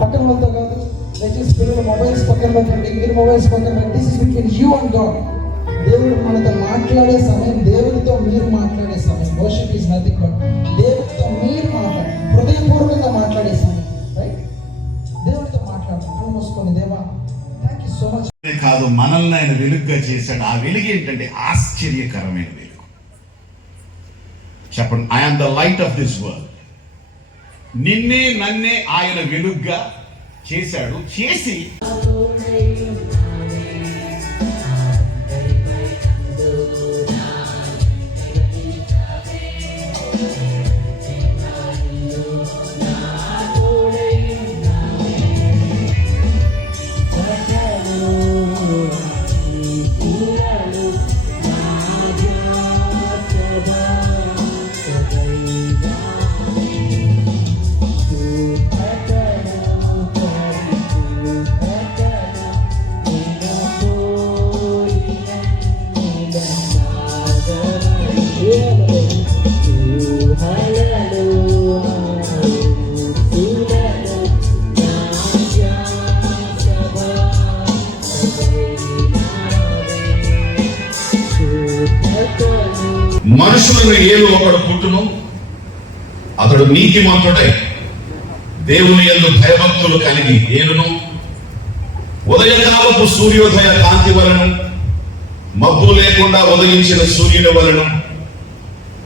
పక్కన వాళ్ళతో కాదు. దయచేసి పిల్లల మొబైల్స్ పక్కన పెట్టండి. మీరు మొబైల్స్ పక్కన పెట్టి this between you and God దేవుడు మనతో మాట్లాడే సమయం దేవుడితో మీరు మాట్లాడే సమయం. వర్షిప్ ఈజ్ నథింగ్ బట్ దేవుడితో మీరు మాట్లాడే హృదయపూర్వకంగా మాట్లాడే సమయం. రైట్ దేవుడితో మాట్లాడు కళ్ళు మూసుకొని దేవా. థ్యాంక్ యూ సో మచ్ కాదు మనల్ని ఆయన వెలుగుగా చేశాడు. ఆ వెలుగు ఏంటంటే ఆశ్చర్యకరమైన వెలుగు. చెప్పండి I'm the light of this world నిన్నే నన్నే ఆయన వెలుగ్గా చేశాడు. చేసి మనుషులను ఏదో ఒకడు పుట్టును అతడు నీతిమంతుడై దేవుని ఎందు భయభక్తులు కలిగి ఏలును. ఉదయకాలపు సూర్యోదయ కాంతి వలను మబ్బు లేకుండా ఉదయించిన సూర్యుని వలను.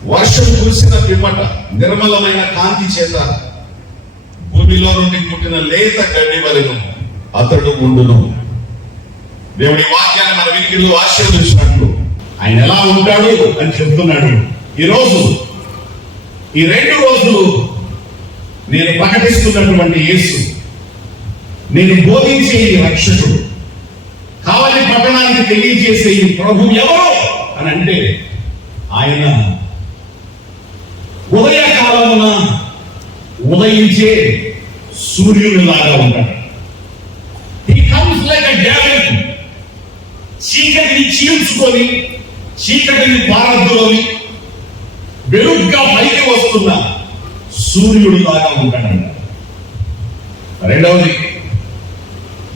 వర్షం కురిసిన పిమ్మట నిర్మలమైన కాంతి చేత భూమిలో నుండి పుట్టిన లేత గడ్డి వలను అతడు ఉండును. దేవుడి వాక్యాన్ని మన వినికిడిలో ఆశీర్వదించినట్లు ఆయన ఎలా ఉంటాడు అని చెప్తున్నాడు. ఈరోజు ఈ రెండు రోజులు నేను ప్రకటిస్తున్నటువంటి యేసు నేను బోధించే ఈ రక్షకుడు. కావాలి పట్టణానికి తెలియజేసే ఈ ప్రభు ఎవరు అని అంటే ఆయన ఉదయకాలమున ఉదయించే సూర్యుని లాగా ఉంటాడు హీ కమ్స్ లైక్ చీకటిని చీల్చుకొని చీకటిని పారద్దులోని వెలుగ్గా పైకి వస్తున్న సూర్యుడు లాగా ఉంటాడంట. రెండవది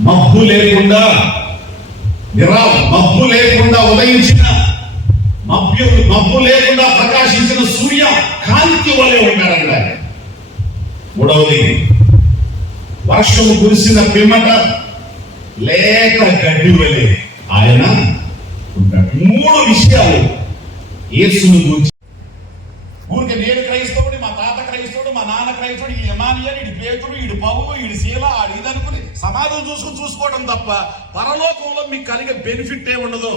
మబ్బు లేకుండా నిరా మబ్బు లేకుండా ఉదయించిన మబ్బు మబ్బు లేకుండా ప్రకాశించిన సూర్య కాంతి వలె ఉంటాడంట మూడవది వర్షము కురిసిన పిమ్మట లేక గడ్డి వలె ఆయన ఉంటాడు మూడు విషయాలు యేసుని గురించి. ఊరికి నేను క్రైస్తవుడి మా తాత క్రైస్తవుడు మా నాన్న క్రైస్తవుడు ఈ యమానియన్ ఇడి పేతుడు ఈడు పౌలు ఈడు శీల ఆడు ఇది అనుకుని సమాజం చూసుకుని చూసుకోవడం తప్ప పరలోకంలో మీకు కలిగే బెనిఫిట్ ఏ ఉండదు.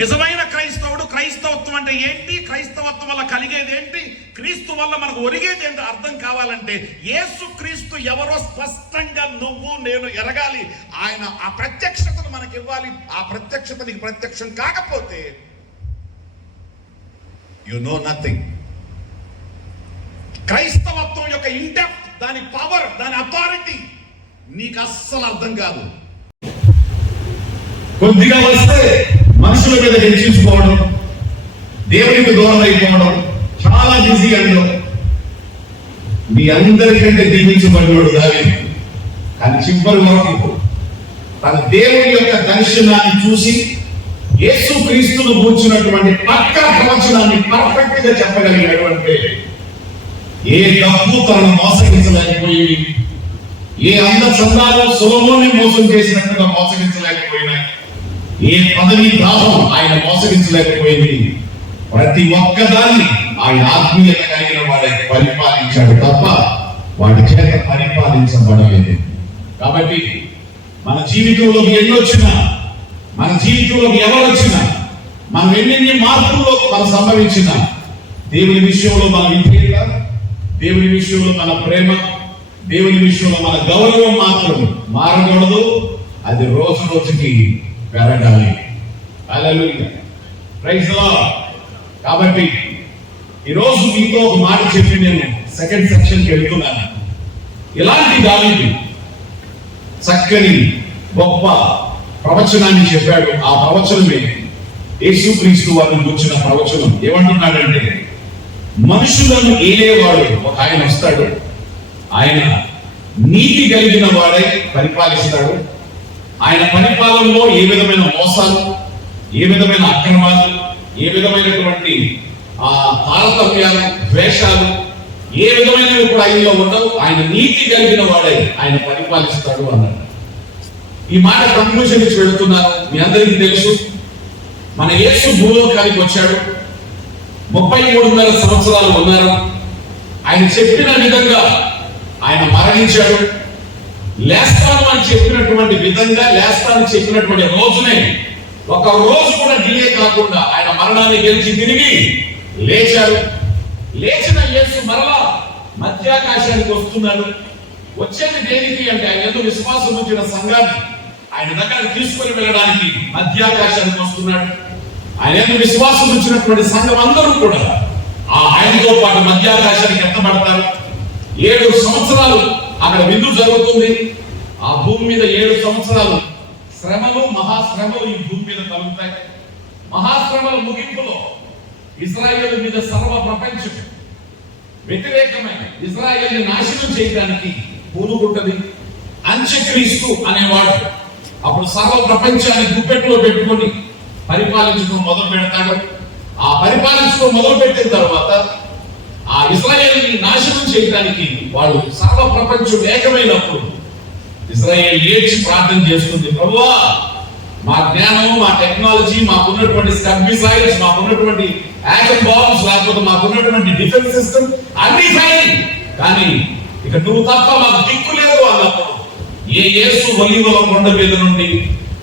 నిజమైన క్రైస్తవుడు క్రైస్తవత్వం అంటే ఏంటి? క్రైస్తవత్వం వల్ల కలిగేది ఏంటి? క్రీస్తు వల్ల మనకు ఒరిగేది ఏంటో అర్థం కావాలంటే యేసు క్రీస్తు ఎవరో స్పష్టంగా నువ్వు నేను ఎరగాలి. ఆయన ఆ ప్రత్యక్షతను మనకి ఇవ్వాలి. ఆ ప్రత్యక్షత నీకు ప్రత్యక్షం కాకపోతే యు నో నథింగ్ క్రైస్తవత్వం యొక్క ఇండెప్త్ దాని పవర్ దాని అథారిటీ నీకు అస్సలు అర్థం కాదు. కొద్దిగా వస్తే మనుషుల మీద హెచ్చించుకోవడం దేవునికి దూరం అయిపోవడం చాలా బిజీ అనడం మీ అందరికంటే దీవించబడినాడు దావి కానీ చివరి వరకు తన దేవుని యొక్క దర్శనాన్ని చూసి యేసు క్రీస్తును కూర్చున్నటువంటి పక్క ప్రవచనాన్ని పర్ఫెక్ట్గా చెప్పగలిగినటువంటి ఏ డబ్బు తనను మోసగించలేకపోయింది ఏ అంద చందాలు సులభాన్ని మోసం చేసినట్టుగా మోసగించలేకపోయినాయి ఏ పదవి దాహం ఆయన మోసగించలేకపోయింది. ప్రతి ఒక్కదాన్ని ఆయన ఆత్మీయత కలిగిన వాడే పరిపాలించాడు తప్ప వాడి చేత పరిపాలించబడలేదు. కాబట్టి మన జీవితంలోకి ఎన్నొచ్చినా మన జీవితంలోకి ఎవరొచ్చినా మనం ఎన్నెన్ని మార్పుల్లో మనం సంభవించిన దేవుని విషయంలో మన విధేయత దేవుని విషయంలో మన ప్రేమ దేవుని విషయంలో మన గౌరవం మాత్రం మారకూడదు. అది రోజు రోజుకి పెరగాలి. అలా ప్రైజ్ కాబట్టి ఈరోజు మీతో ఒక మాట చెప్పి నేను సెకండ్ సెక్షన్కి వెళ్తున్నాను. ఇలాంటి దానికి చక్కని గొప్ప ప్రవచనాన్ని చెప్పాడు. ఆ ప్రవచనమే యేసుక్రీస్తు వారిని వచ్చిన ప్రవచనం. ఏమంటున్నాడంటే మనుషులను ఏలేవాడు ఒక ఆయన వస్తాడు. ఆయన నీతి కలిగిన వాడే పరిపాలిస్తాడు. ఆయన పరిపాలనలో ఏ విధమైన మోసాలు ఏ విధమైన అక్రమాలు ఏ విధమైనటువంటి ఆ తారతమ్యాలు ద్వేషాలు ఏ విధమైనవి కూడా ఆయనలో ఉండవు. ఆయన నీతి కలిగిన వాడై. ఆయన పరిపాలిస్తాడు అన్నాడు. ఈ మాట కంక్లూషన్ ఇచ్చి వెళుతున్నాను మీ అందరికీ తెలుసు. మన యేసు భూలోకానికి వచ్చాడు. ముప్పై మూడున్నర సంవత్సరాలు ఉన్నారు. ఆయన చెప్పిన విధంగా ఆయన మరణించాడు. లేస్తాను అని చెప్పినటువంటి విధంగా లేస్తాను చెప్పినటువంటి రోజునే ఒక రోజు కూడా డిలే కాకుండా ఆయన మరణాన్ని గెలిచి తిరిగి లేచారు. లేచిన యేసు మరలా మధ్యాకాశానికి వస్తున్నాడు. వచ్చేది దేనికి అంటే ఆయన ఎందుకు విశ్వాసం వచ్చిన సంఘాన్ని. ఆయన దగ్గర తీసుకొని వెళ్ళడానికి మధ్యాకాశానికి వస్తున్నాడు. ఆయన ఎందుకు విశ్వాసం వచ్చినటువంటి సంఘం అందరూ కూడా ఆ ఆయనతో పాటు మధ్యాకాశానికి ఎత్తబడతారు. ఏడు సంవత్సరాలు అక్కడ విందు జరుగుతుంది. ఆ భూమి మీద ఏడు సంవత్సరాలు శ్రమలు మహాశ్రమలు ఈ భూమి మీద కలుగుతాయి. మహాశ్రమల ముగింపులో ఇజ్రాయేల్ మీద సర్వ ప్రపంచం వ్యతిరేకమైన ఇజ్రాయేల్ నాశనం చేయడానికి పూనుకుంటది. అంత్యక్రీస్తు అనేవాడు అప్పుడు సర్వ ప్రపంచాన్ని గుప్పెట్లో పెట్టుకొని పరిపాలించడం మొదలు పెడతాడు. ఆ పరిపాలించడం మొదలు పెట్టిన తర్వాత ఆ ఇజ్రాయేల్ నాశనం చేయడానికి వాళ్ళు సర్వ ప్రపంచం ఏకమైనప్పుడు ఇజ్రాయేల్ ఏడ్చి ప్రార్థన చేస్తుంది ప్రభువా మా జ్ఞానం మా టెక్నాలజీ మాకున్నటువంటి స్టబ్ మిసైల్స్ మాకున్నటువంటి యాటమ్ బాంబ్స్ లేకపోతే మాకున్నటువంటి డిఫెన్స్ సిస్టమ్ అన్ని ఫైన్ కానీ ఇక నువ్వు తప్ప మాకు దిక్కు లేదు అన్నప్పుడు ఏ యేసు ఒలివల కొండ మీద నుండి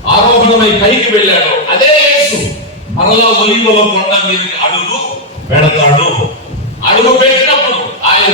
ఆరోహణమై పైకి వెళ్ళాడో అదే యేసు మరలా ఒలివల కొండ మీద అడుగు పెడతాడు. అడుగు పెట్టినప్పుడు ఆయన